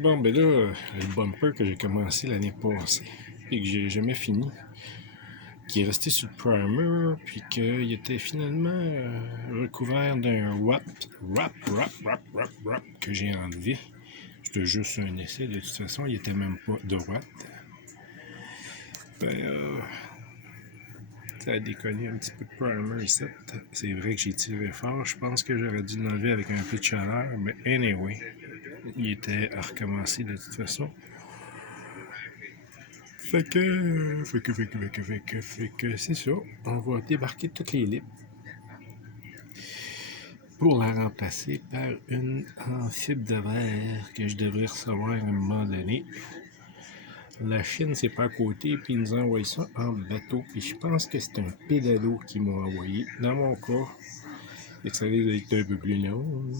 Bon, ben là, le bumper que j'ai commencé l'année passée et que j'ai jamais fini, qui est resté sur le primer, puis qu'il était finalement recouvert d'un wrap que j'ai enlevé. C'était juste un essai, de toute façon, il était même pas droit. Ben, ça a déconné un petit peu de primer ici. C'est vrai que j'ai tiré fort, je pense que j'aurais dû l'enlever avec un peu de chaleur, mais anyway, il était à recommencer de toute façon. Fait que, c'est ça. On va débarquer toutes les lips pour la remplacer par une en fibre de verre que je devrais recevoir à un moment donné. La Chine, c'est pas à côté, puis ils nous envoient ça en bateau. Puis je pense que c'est un pédalo qu'ils m'ont envoyé. Dans mon cas, et que ça risque d'être un peu plus long.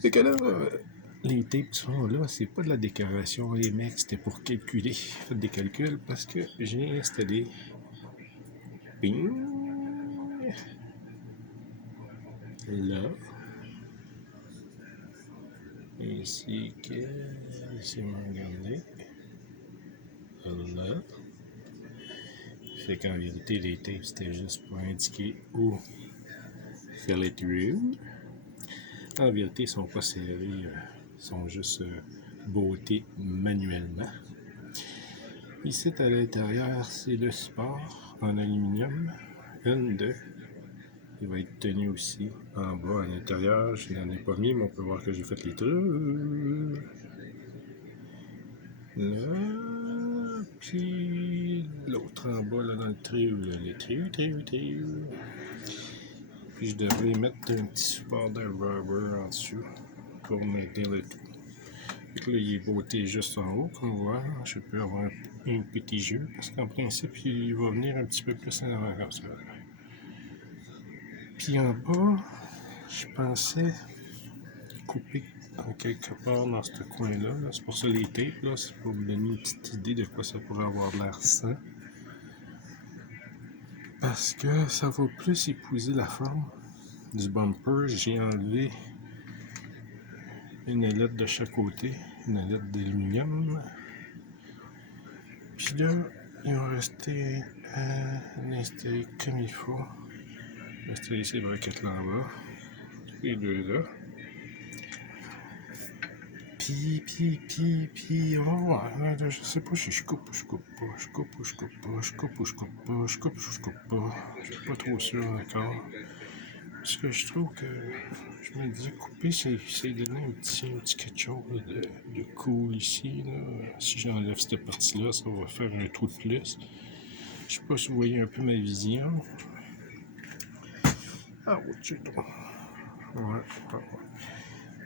Fait que là, les tapes qui sont là, c'est pas de la décoration. Les mecs, c'était pour calculer. Faites des calculs parce que j'ai installé. Bing! Là. Ici, ici, on va regarder. Là. Fait qu'en vérité, les tapes, c'était juste pour indiquer où fill it through. En vérité, ils sont pas serrés, ils sont juste bottés manuellement. Ici, à l'intérieur, c'est le support en aluminium. Une, deux. Il va être tenu aussi en bas à l'intérieur. Je n'en ai pas mis, mais on peut voir que j'ai fait les trucs. Là, puis l'autre en bas, là, dans le trio, là, les trio. Puis je devrais mettre un petit support de rubber en dessous pour maintenir le tout. Fait que là, il est botté juste en haut, comme on voit. Je peux avoir un petit jeu, parce qu'en principe, il va venir un petit peu plus en avant comme ça. Puis en bas, je pensais couper en quelque part dans ce coin-là. Là. C'est pour ça les tapes, là, c'est pour vous donner une petite idée de quoi ça pourrait avoir de l'air sans. Parce que ça va plus épouser la forme du bumper. J'ai enlevé une ailette de chaque côté, une ailette d'aluminium. Puis là, il va rester à l'installer comme il faut. Installer ces braquettes-là en bas. Les deux là. Puis, on va voir. Je sais pas si je coupe ou je coupe pas. Je coupe ou je coupe pas. Je coupe ou je coupe pas. Je coupe ou je coupe pas. Je suis pas trop sûr encore. Parce que je trouve que je me dis couper, c'est donner un petit quelque chose de cool ici. Là. Si j'enlève cette partie-là, ça va faire un trou de plus. Je sais pas si vous voyez un peu ma vision. Ah, c'est drôle. Ouais.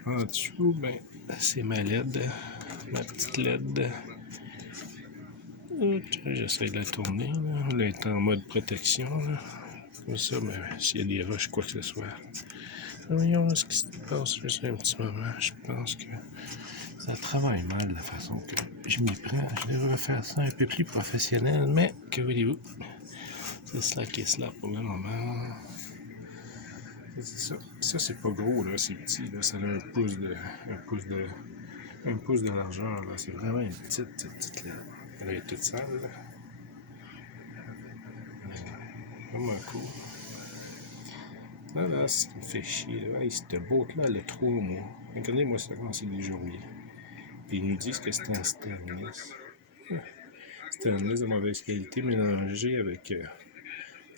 En dessous, ben, c'est ma LED, ma petite LED. J'essaie de la tourner. Là. Elle est en mode protection. Là. Comme ça, ben, s'il y a des roches, quoi que ce soit. Voyons ce qui se passe juste un petit moment. Je pense que ça travaille mal la façon que je m'y prends. Je devrais faire ça un peu plus professionnel, mais que voulez-vous? C'est cela qui est cela pour le moment. C'est ça. Ça, c'est pas gros, là, c'est petit. Là. Ça a un pouce de largeur. Là. C'est vraiment une petite là. Elle est toute sale. Là. Vraiment cool. Là, ça me fait chier. Là. Hey, cette boîte-là, elle est trop, moi. Regardez-moi ça, comment c'est déjoué. Puis ils nous disent que c'est en stainless. Stainless de mauvaise qualité mélangé avec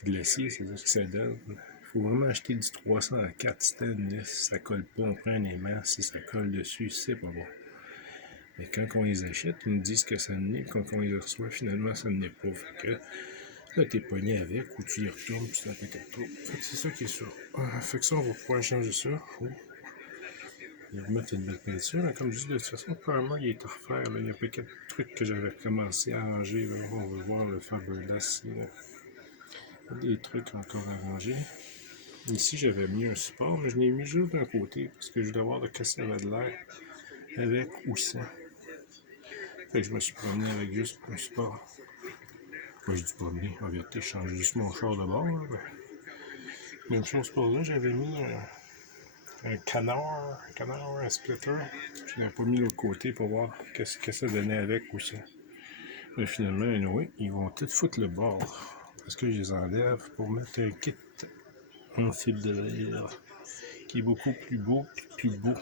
de l'acier, c'est ça que ça donne. Il faut vraiment acheter du 304 stainless. Ça colle pas, on prend un aimant. Si ça colle dessus, c'est pas bon. Mais quand on les achète, ils nous disent que ça en est. Quand on les reçoit, finalement, ça n'en est pas. Fait que là, t'es pogné avec, ou tu y retournes, puis c'est un paquet de trop. Fait que c'est ça qui est sûr. Fait que ça, on va pouvoir changer ça. Il va mettre une belle peinture. Comme je dis, de toute façon, probablement, il est à refaire. Là. Il y a un paquet de trucs que j'avais commencé à arranger. Là. On va voir le Faberlas. Il y a des trucs encore à arranger. Ici, j'avais mis un support, mais je l'ai mis juste d'un côté parce que je voulais voir de quoi ça avait de l'air avec ou sans. Fait que je me suis promené avec juste un support. Moi, je dis promener. En vérité, je change juste mon char de bord. Là. Même chose pour là, j'avais mis un canard, un splitter. Je l'avais pas mis de l'autre côté pour voir qu'est-ce que ça donnait avec aussi. Mais finalement, anyway, ils vont tout foutre le bord. Parce que je les enlève pour mettre un kit en fibre de verre qui est beaucoup plus beau et plus beau.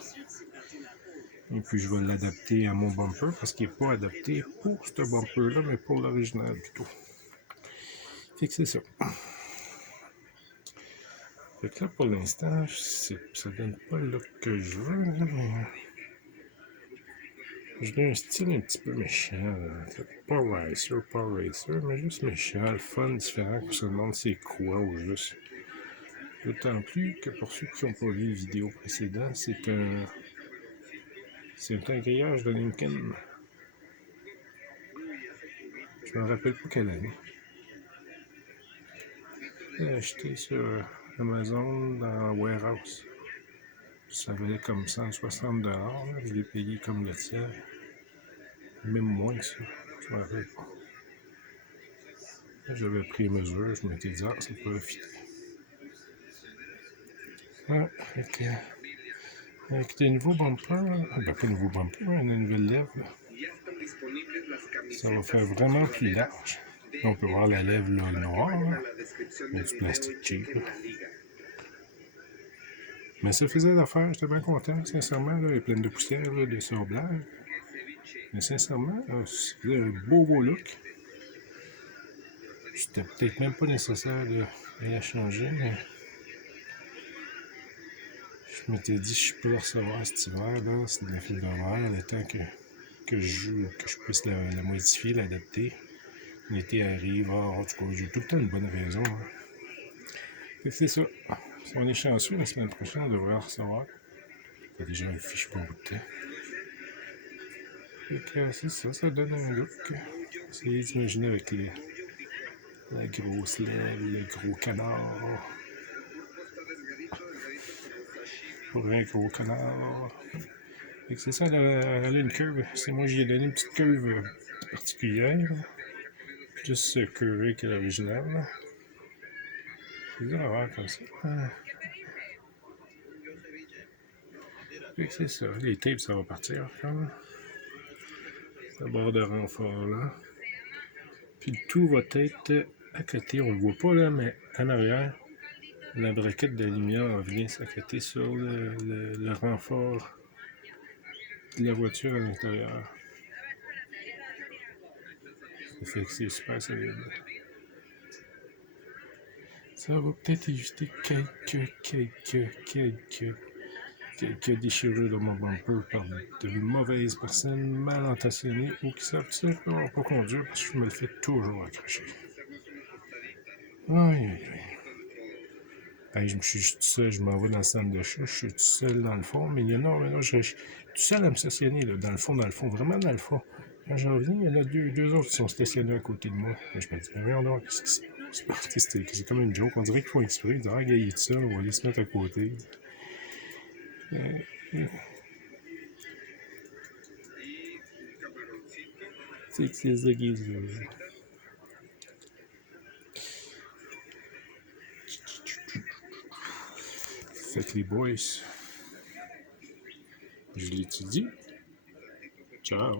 Et puis je vais l'adapter à mon bumper parce qu'il n'est pas adapté pour ce bumper-là, mais pour l'original plutôt. Fait que c'est ça. Fait que là, pour l'instant, ça donne pas le look que je veux, mais je veux un style un petit peu méchant. Pas racer, mais juste méchant, le fun, différent, qu'on se demande c'est quoi au juste. D'autant plus que pour ceux qui n'ont pas vu les vidéos précédentes, c'est un grillage de Lincoln. Je me rappelle pas quelle année. Je l'ai acheté sur Amazon dans Warehouse. Ça valait comme 160 $. Je l'ai payé comme le tiers. Même moins que ça. Je me rappelle pas. J'avais pris mesure, je m'étais dit, c'est pas fitter. Ah, avec des nouveaux bumpers, ben pas de nouveaux bumpers, une nouvelle lèvre, ça va faire vraiment plus large. On peut voir la lèvre là, noire, mais du plastique cheap. Mais ça faisait l'affaire, j'étais bien content, sincèrement, là, elle est pleine de poussière, là, de sablage. Mais sincèrement, c'est un beau look. C'était peut-être même pas nécessaire de la changer, mais je m'étais dit, je peux la recevoir cet hiver, là, c'est de la fibre de verre, le temps que je puisse la modifier, l'adapter. L'été arrive, en tout cas, j'ai tout le temps une bonne raison. Hein. C'est ça. Si on est chanceux, la semaine prochaine, on devrait en recevoir. Il y a déjà un fiche pour bout de temps. C'est ça, ça donne un look. Essayez d'imaginer avec la grosse lèvre, le gros canard. Pour un gros canard. C'est ça, elle a une curve. C'est moi, j'y ai donné une petite curve particulière. Plus curvée que l'original. C'est dur à voir comme ça. C'est ça, les tapes, ça va partir quand même. Le bord de renfort là. Puis le tout va être à côté, on le voit pas là, mais en arrière, la braquette de lumière vient s'accoter sur le renfort de la voiture à l'intérieur. Ça fait que c'est super solide. Ça va peut-être éviter quelques déchirures de mon bumper par de mauvaises personnes mal intentionnées ou qui savent simplement pas conduire parce que je me le fais toujours accrocher. Aïe. Hey, je suis tout seul, je m'en vais dans le centre de chat, je suis tout seul dans le fond, mais non, je suis tout seul à me stationner, là, dans le fond, vraiment dans le fond. Quand j'en reviens, il y en a deux autres qui sont stationnés à côté de moi. Et je me dis, mais voyons donc, qu'est-ce qui se passe? C'est comme une joke, on dirait qu'il faut exprès, dire, ah, gars, il est tout seul, on va aller se mettre à côté. C'est ça qui est dur. Fait que les boys, je l'étudie. Ciao.